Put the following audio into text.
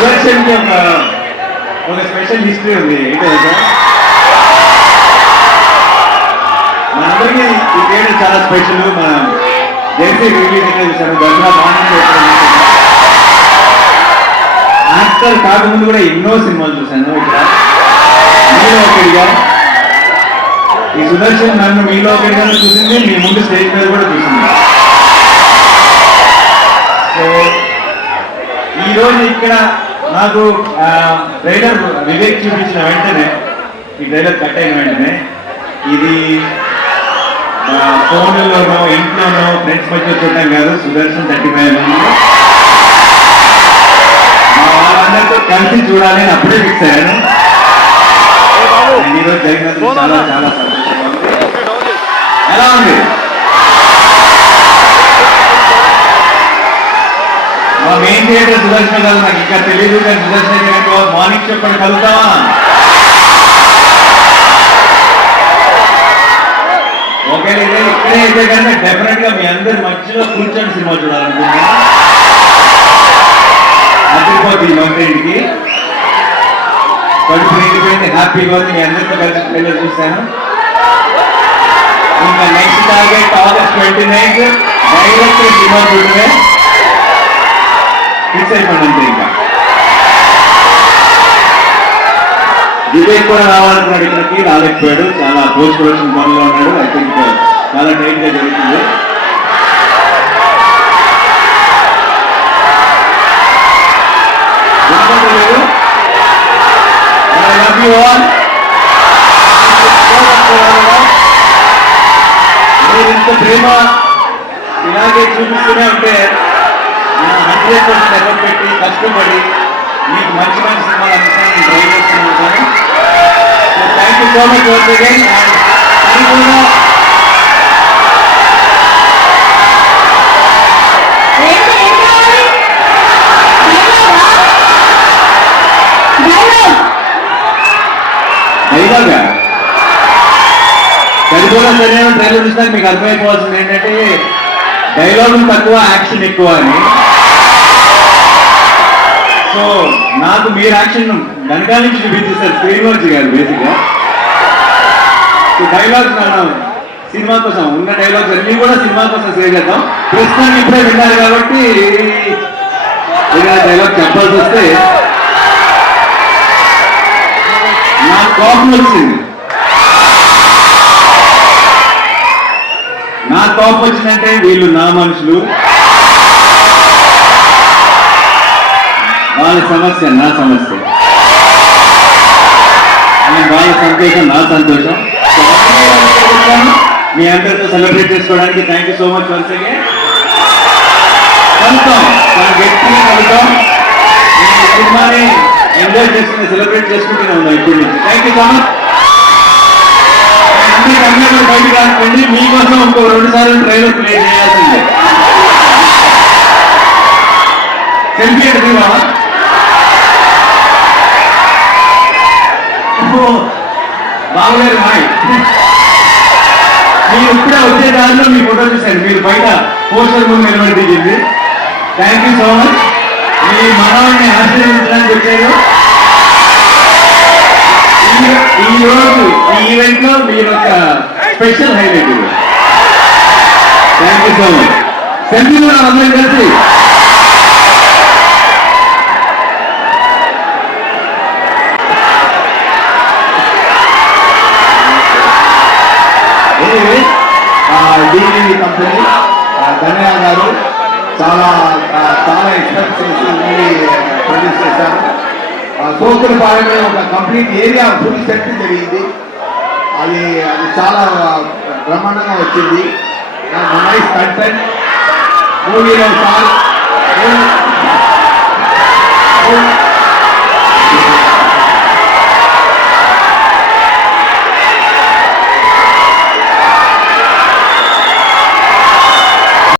సుదర్శన్కి ఒక ఒక special history ఉంది. ఏంటో మనందరికీ ఈ పేరు చాలా స్పెషల్ మన జెర్సీ రిలీజ్ చేశారు చూసాను దసరా యాక్టర్ కాకముందు కూడా ఎన్నో సినిమాలు చూశాను. ఇక్కడ మీలో ఒకటిగా ఈ సుదర్శన్ నన్ను మీలో ఒకటిగా చూసింది. మీ ముందు స్టేజ్ మీద కూడా చూసింది. సో ఈ రోజు ఇక్కడ నాకు ట్రైలర్ వివేక్ చూపించిన వెంటనే ఈ ట్రైలర్ కట్ అయిన వెంటనే ఇది ఫోన్లోనో ఇంట్లోనో ఫ్రెండ్స్ మధ్య చూడటం కాదు సుదర్శన్ థర్టీ ఫైవ్ వాళ్ళందరితో కలిసి చూడాలి అని అప్పుడే ఫిక్స్ అయ్యాను. And ఈ రోజు జరిగినందుకు చాలా చాలా సంతోషంగా ఉంది. ఎలా ఉంది? మా మెయిన్ థియేటర్ సుదర్శన గారు? నాకు ఇంకా తెలియదు కానీ సుదర్శన్ మార్నింగ్ చెప్పండి కలుగుతామా ఒకవేళ ఇక్కడే అయితే కానీ డెఫినెట్గా మీ అందరి మధ్యలో కూర్చొని సినిమా చూడాలనుకుంటున్నాను అదిరిపోతుంది ఈ మంత్రికి కడుపు నిండిపోయింది. హ్యాపీగా ఉంది మీ అందరితో కలిసి ట్రైలర్ చూశాను. ఇంకా next target August twenty ninth direct cinema చూడమే fix అయిపోయింది అంతే ఇంకా. వివేక్ కూడా రావాలనుకున్నాడు ఇక్కడికి రాలేకపోయాడు. చాలా పోస్ట్ ప్రొడక్షన్ పనిలో ఉన్నాడు. ఐ థింక్ uh, చాలా టైట్గా జరుగుతుంది. ఇంత ప్రేమ ఇలాగే చూపిస్తూనే ఉంటే హండ్రెడ్ పర్సెంట్ ఎఫర్ట్ పెట్టి కష్టపడి మీకు మంచి మంచి సినిమాలు అందిస్తాను నేను ట్రై చేస్తూ thank you so much once again and కూడా ఏంటి సరైన ట్రైలర్ చూసినా మీకు అర్థమైపోవాల్సింది ఏంటంటే డైలాగులు తక్కువ యాక్షన్ ఎక్కువ అని. సో నాకు మీరు యాక్షన్ వెనకాల నుంచి చూపించేసారు స్క్రీన్ గారు బేసిక్గా సో డైలాగ్స్ మనం సినిమా కోసం ఉన్న డైలాగ్స్ అన్ని కూడా సినిమా కోసం సేవ్ చేద్దాం. ప్రస్తుతానికి ఇప్పుడే విన్నారు కాబట్టి డైలాగ్ చెప్పాల్సి వస్తే నాకు కోపం వచ్చింది. నా కోపం వచ్చిందంటే వీళ్ళు నా మనుషులు. వాళ్ళ సమస్య నా సమస్య. వాళ్ళ సంతోషం నా సంతోషం. మీ అందరితో సెలబ్రేట్ చేసుకోవడానికి thank you so much once again సినిమాని ఎంజాయ్ చేసుకుని సెలబ్రేట్ చేసుకుంటూనే ఉన్నాం ఇప్పటి నుంచి. థ్యాంక్ యూ సో మచ్ అందరికీ అందరూ బయటకు రాసుకోండి మీకోసం ఇంకో రెండు సార్లు ట్రైలర్ ప్లే చేయాల్సిందే. సెల్ఫీ అంటే బాబా బాబుగారు మీరు ఇప్పుడే వచ్చే దారిలో మీ ఫోటో చూశారు. మీరు బయట పోస్టర్ ముందు నిలబడి దిగింది. థ్యాంక్ యూ సో మచ్ మీ మనవాడిని ఆశీర్వదించడానికి వచ్చారు. ఈ- రోజు ఈ ఈవెంట్లో మీరు ఒక special highlight thank you so much selfie అందరం కలిసి ధన్య గారు చాలా చాలా ఎక్స్పెక్ట్ చేసి మూవీ ప్రొడ్యూస్ చేశారు. సోకులపాలెంలో ఒక కంప్లీట్ ఏరియా ఫుల్ సెట్ జరిగింది. అది అది చాలా బ్రహ్మాండంగా వచ్చింది. నైస్ కంటెంట్ మూవీలో చాలా